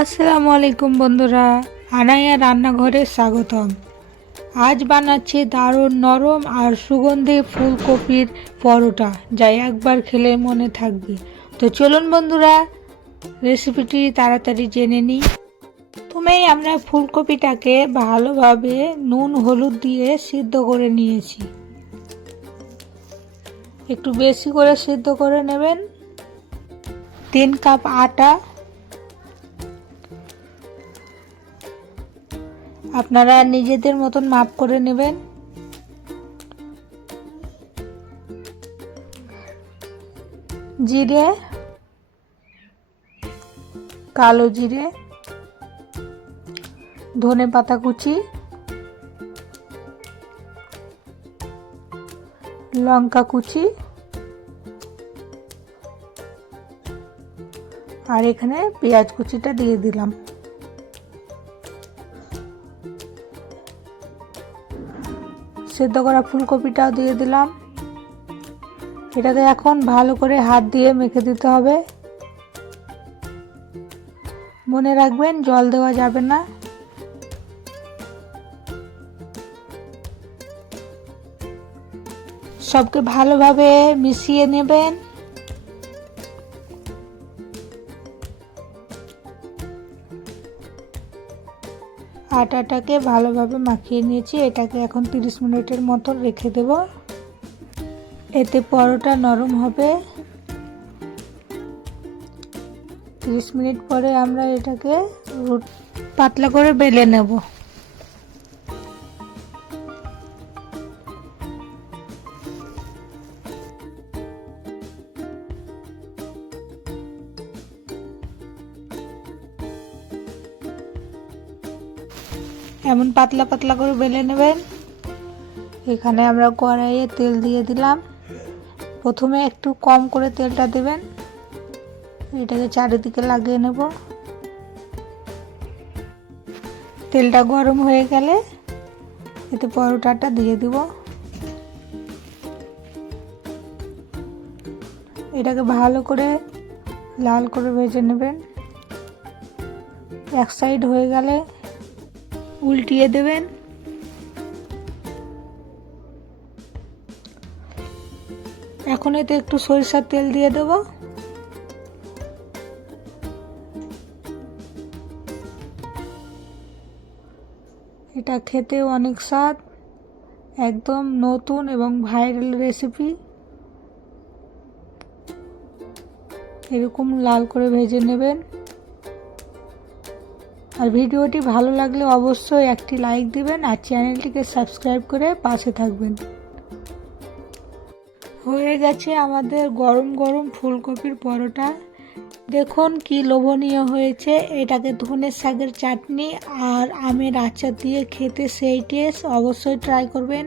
আসসালামু আলাইকুম বন্ধুরা, আনায়া রান্নাঘরে স্বাগতম। আজ বানাচ্ছি দারুণ নরম আর সুগন্ধি ফুলকপির পরোটা, যা একবার খেলে মনে থাকবে। তো চলুন বন্ধুরা, রেসিপিটি তাড়াতাড়ি জেনে নিই। প্রথমেই আমরা ফুলকপিটাকে ভালোভাবে নুন হলুদ দিয়ে সিদ্ধ করে নিয়েছি। একটু বেশি করে সিদ্ধ করে নেবেন। 3 কাপ আটা, আপনারা নিজেদের মতন মাপ করে নেবেন। জিরে, কালো জিরে, ধনে পাতা কুচি, লঙ্কা কুচি, আর এখানে পেঁয়াজ কুচিটা দিয়ে দিলাম। সেদ্ধ করা ফুলকপিটাও দিয়ে দিলাম। এটাকে এখন ভালো করে হাত দিয়ে মেখে দিতে হবে। মনে রাখবেন, জল দেওয়া যাবে না। সবকে ভালোভাবে মিশিয়ে নেবেন। আটাটাকে ভালোভাবে মাখিয়ে নিয়েছি। এটাকে এখন 30 মিনিটের মতো রেখে দেব। এতে পরোটা নরম হবে। 30 মিনিট পরে আমরা এটাকে পাতলা করে বেলে নেব। এমন পাতলা পাতলা করে বেলে নেবেন। এখানে আমরা কড়াইয়ে তেল দিয়ে দিলাম। প্রথমে একটু কম করে তেলটা দেবেন। এটাকে চারিদিকে লাগিয়ে নেব। তেলটা গরম হয়ে গেলে এতে পরোটাটা দিয়ে দিব। এটাকে ভালো করে লাল করে ভেজে নেবেন। এক সাইড হয়ে গেলে উল্টিয়ে দেবেন। এখন এতে একটু সরিষার তেল দিয়ে দেব। এটা খেতেও অনেক স্বাদ, একদম নতুন এবং ভাইরাল রেসিপি। এরকম লাল করে ভেজে নেবেন। আর ভিডিওটি ভালো লাগলে অবশ্যই একটি লাইক দিবেন আর চ্যানেলটিকে সাবস্ক্রাইব করে পাশে থাকবেন। হয়ে গেছে আমাদের গরম গরম ফুলকপির পরোটা। দেখুন কি লোভনীয় হয়েছে। এটাকে ধনের শাকের চাটনি আর আমের আচার দিয়ে খেতে সেই টেস্ট। অবশ্যই ট্রাই করবেন।